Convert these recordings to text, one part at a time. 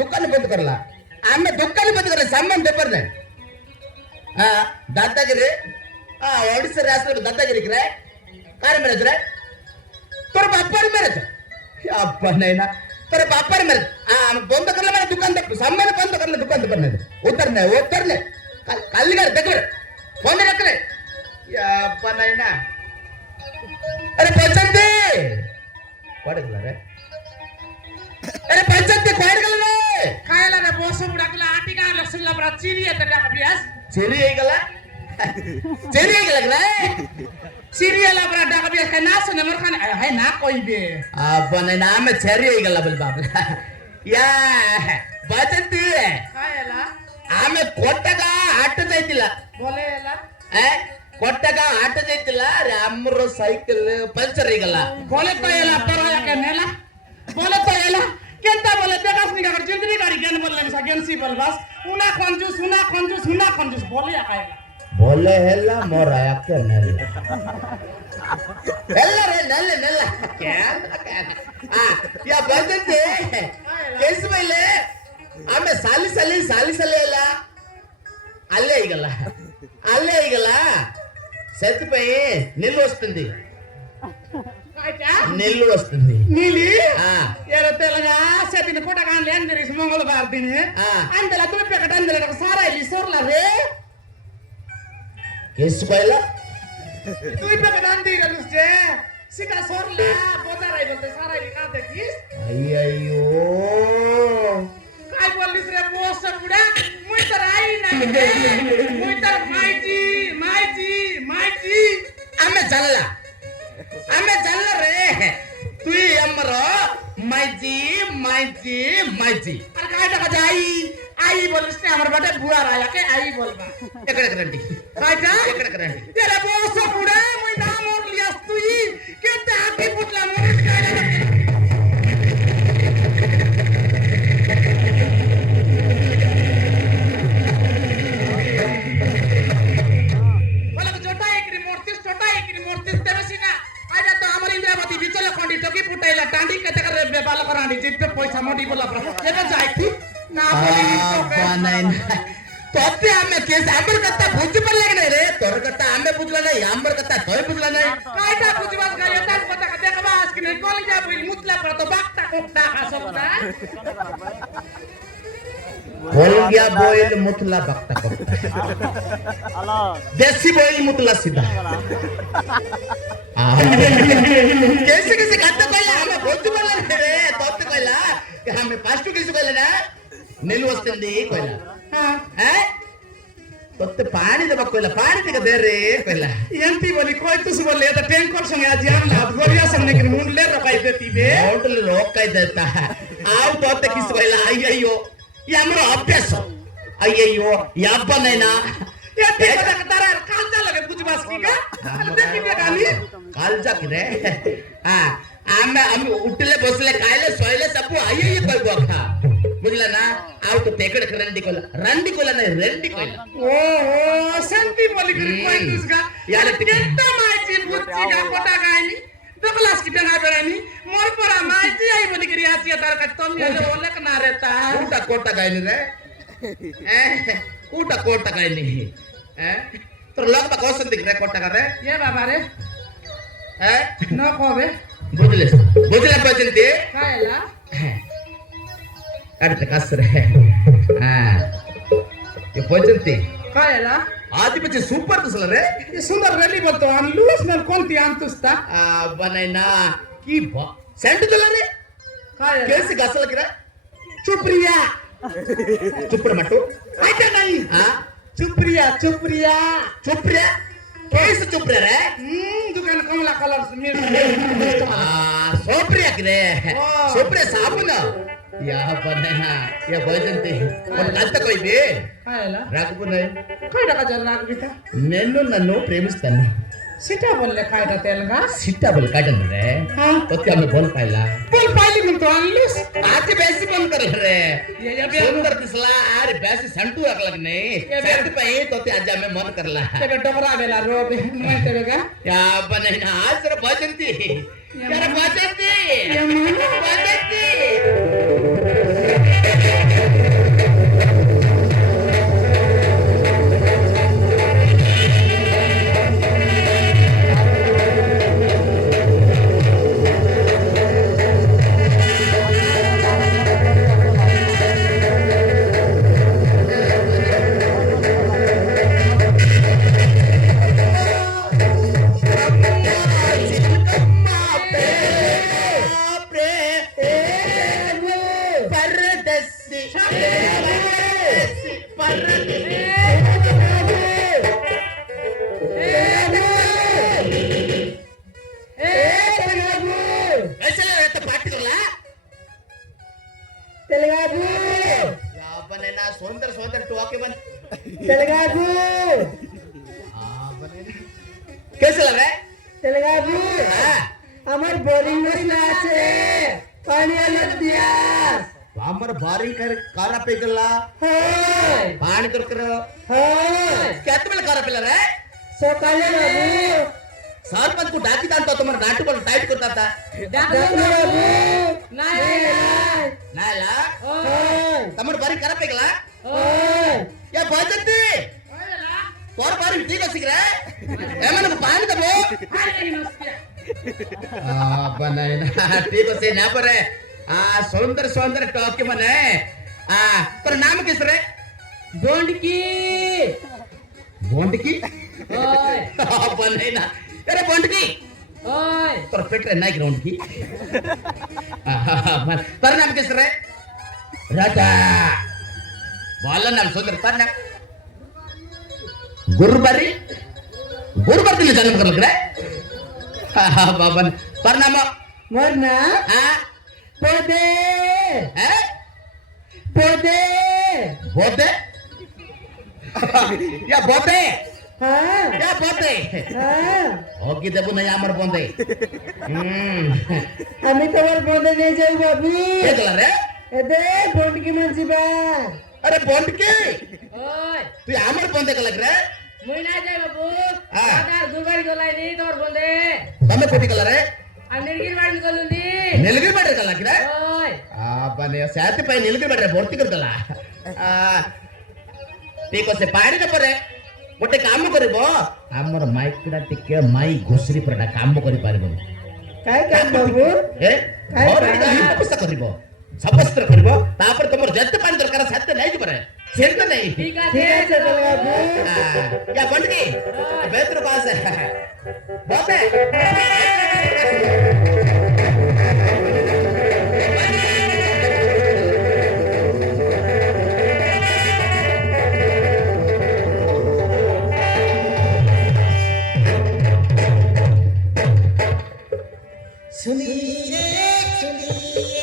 दुकान बंद करला आम्ही दुकान बंद करला सामान पेपर नाही दादागिरी ओडिसा राष्ट्र दादागिरी रे काय मेरेज रे तोर बापार मेरेज अब्बा नाही ना तोर बापार मेरेज बंद करला मला दुकान सामान बंद करला दुकान पर नाही उतरले खाली कर देखो फोन रखले अब्बा नाही ना अरे पचंदे पडगला रे अरे पंचायत कोड गला रे खायला रे बोस बुडाकला आटी का लसला बरा चिरी येत का अभ्यास चिरी गला रे चिरी आला बरा डाक अभ्यास का नास नंबर खान है ना कोई बे अपन नाम चेरी गला बल बाप या बचत खायला आमे कोटगा आट जायतिला बोलेला कोटगा आट जायतिला रे अमरो साइकिल पंचर गला बोले तो एला पराया के नेला बोले तो एला केंता बोले देखास नि कर जिंदगी गाड़ी गेन बोले सा गेन सी बोल बस उना कंजूस बोले या कायला बोले हेला मोर आया के नेला हेला रे नेला क्या या बजन दे केस बेले आमे साली एला अल्ले ಈಗಲ್ಲ సత్తిపై నిల్లు వస్తుంది నెల్లు వస్తుంది నీలి ఏరో తెలగా సెతిన పుటగాన్ లేన్ తిరిగి మంగళవారం తిని అందల తుప్పెకట అందల సారాయి సోర్లా రే కేసుకోయలా తుప్పెకట అంది గలుస్తే సికా సోర్లా పోతారాయి బోల్తే సారాయి కాతే కిస్ అయ్యయ్యో काय बोललीस रे बोस बुडा मुई तर आई ना मुई तर मायजी आमे चलला रे तू अमर मायजी अरे काय टाका आई बोललीस ने हमर बेटे बुआ राया के आई बोलबा एकड़े करंडी कायटा एकड़े करंडी तेरा बोस बुडा मुई नाम और लियास तू के ताकी पुटला मुई काय टांडी कते कर बाल करांडी जिते पैसा मोडी बोला एबे जायती ना बोली नहीं तोते आमे केस आंबर कत्ता बुझ पडले की नाही रे तोर कत्ता आंबे बुझला नाही आंबर कत्ता तोय बुझला नाही कायटा बुझवास काय येताच पता का देखबास की नाही कोण जा बोल मुतला करतो बागता कोकटा हसवता बोल गया बोल मुतला बागता कोकटा देसी बोल मुतला सीधा कैसे खाते कहला हमें बोलते बोला रे तोते कहला कि हमें फास्ट कैसे कहला ना नेलु वस्तुंदी कहला हैं तोते पानी दबा कहला पानी दिका दे रे कहला एंती बोली कोई तुस बोले तो टैंकर संगे आज हम लाद गोरिया संगे कि मुंडले रकाई देती बे मुंडले रोकाई देता आउ तोते किस कहला अय्यो ये हमरो अभ्यास अय्यो याब्बा नैना एंती पता तारा कालजा लगे बुझबास की का देखि बे गाली कालजा की रे आमे उठले बसले खायले सोयले सब आये कोई गोखा बुझला ना आउ तो पेकड़ रंडी कोला नहीं रेंडी कोला ओ शांति बोली कर कोई तुसका यार केंता मायची बुच्ची का पता गायनी दबलास की टंगा बेरानी मोर परा मायची आई बोली कर आची तार का तुम ये ओलक ना रहता ऊटा कोटा गायनी रे ऊटा कोटा गायनी तो लोग बा कौन दिख रहा कोटा कर रे ये बाबा रे न कोबे बुझले बचनते कायला अरे कसरे ये बचनते कायला आदि बच्चे सुपर तसला रे ये सुंदर रैली बोलतो हम लूस न कोणती आणतोसता बनायना की सेंट दिला रे कायला कैसे घासला की रे चुप्रिया मटो ऐका नाही चुप्रिया कैसे चुप्रिया रे दुकान कमला कलर सोप्रिया की रे सोप्रिया साबुन ಯಾವ ಬನ್ನೇನ ಯಾ ಬೈದಂತೆ ಒಂದು ಕಷ್ಟ ಕೊಯ್ಬಿ ಕಾಯಲ್ಲ ರಾಗಪು ನೈ ಕಾಯ್ಡ ಕಜಲ್ ರಾಗಬಿತ నిన్ను నన్ను ప్రేమిస్తాను ಸಿಟಾ ಬಲ್ಲೆ ಕಾಯ್ಡ ತೆಲ್ಗ ಸಿಟ್ಟ ಬಲ್ ಕಾಟಂದ್ರೆ ತತ್ತಿ ಹಮ್ಮೆ ಬೋಲ್ ಪಾಯಿಲ್ಲ ಬೋಲ್ ಪಾಯಿಲಿ ಮಿಂತು ಅಲ್ಲಿಸ್ ಆಚೆ ಬೇಸಿ ಬೋಲ್ करले ये सुंदर दिसला आरे बेसी संटू रखलक नहीं सेट पे तोते आज हमें मन करला तेबे डोकरा बेला रोबे मैं तेबेगा या बने ना आज रे बजंती यार बजंती बजंती सुंदर सुंदर टोके बन तेलगाबू कैसे लग रहा है तेलगाबू আমার বোরিং মশলা আছে পানি আলো দিয়া আমার বোরিং कर कारा पे गला হাই पानी दొరకరు হাই क्या तुम्हें कारा पे रे সকালে বাবু सरपंच को डाकी दान तो तुम्हारा डांटू पर टाइट करता था ডাকো বাবু নাই नाला ওই तुम्हारा বোরিং कारा पे गला ওই या बजती तोर ಬೋರಿಂಗ್ ठीक है सिगरे एमन पानी दबो बनाना ठीक है ना पर सुंदर सुंदर टॉके बने तेरा नाम किस रे बोंडकी बोंडकी ओए बनाना अरे बोंडकी ओए तेरा पेट रे ना ग्राउंड की तेरा नाम किस रे राजा बोला नाम सुंदर तेरा नाम गुरुबरी गुरुबरी ने जन्म कर लग रहा है बाबा पर नाम मरना हाँ पोदे हैं पोदे बोते या बोते हाँ या बोते हाँ ओके देबू नहीं आमर बोंदे আমি তোমার বন্ধে নিয়ে যাই বাবু क्या कलर है এদে বন্ডকি মানছিবা अरे बोंड के ওই तू आमर बोंदे का लग रहा है মুই না যাই বাবু हाँ। আদার দুবারি গলাই নি তোমার বন্ধে तमे कोटी कलर है আমি নির্গির বাড়ি গলুনি नीलगिरी बैठे का लग रहा है ওই बने साथ पे नीलगिरी बैठे भर्ती कर दला टीको से पानी न परे गोटे काम करिबो हमर माइक किडा टिके माई घुसरी परडा काम करि पारिबो কাই কাম বাবু ए और हम पुस्तक करिबो सबस्त्र करिबो तापर तमर जत्ते पानी दरकार साथे नहीं जबरे सेंट नहीं ঠিক আছে চল বাবু या बंडकी बेत्र पास है बोते सुनिए सुनिए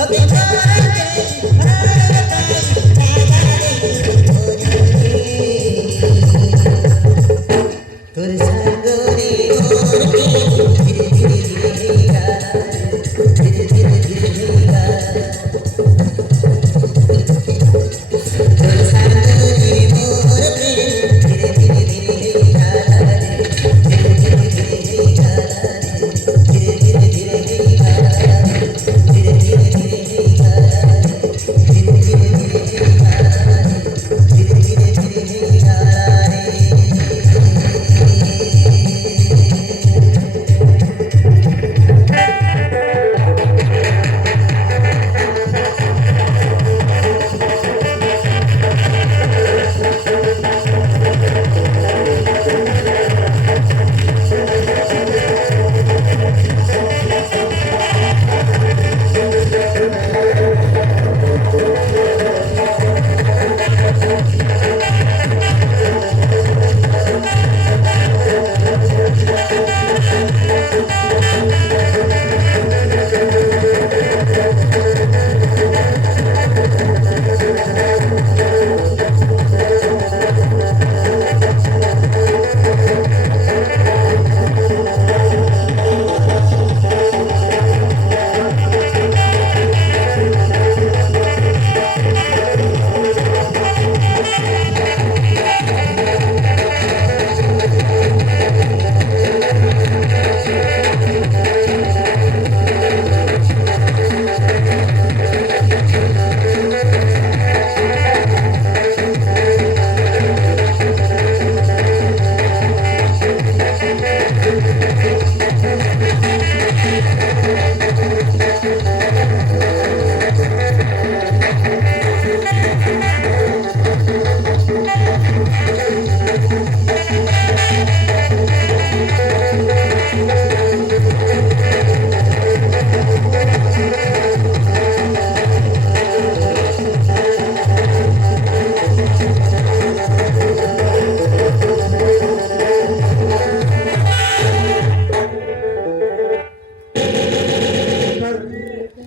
Okay,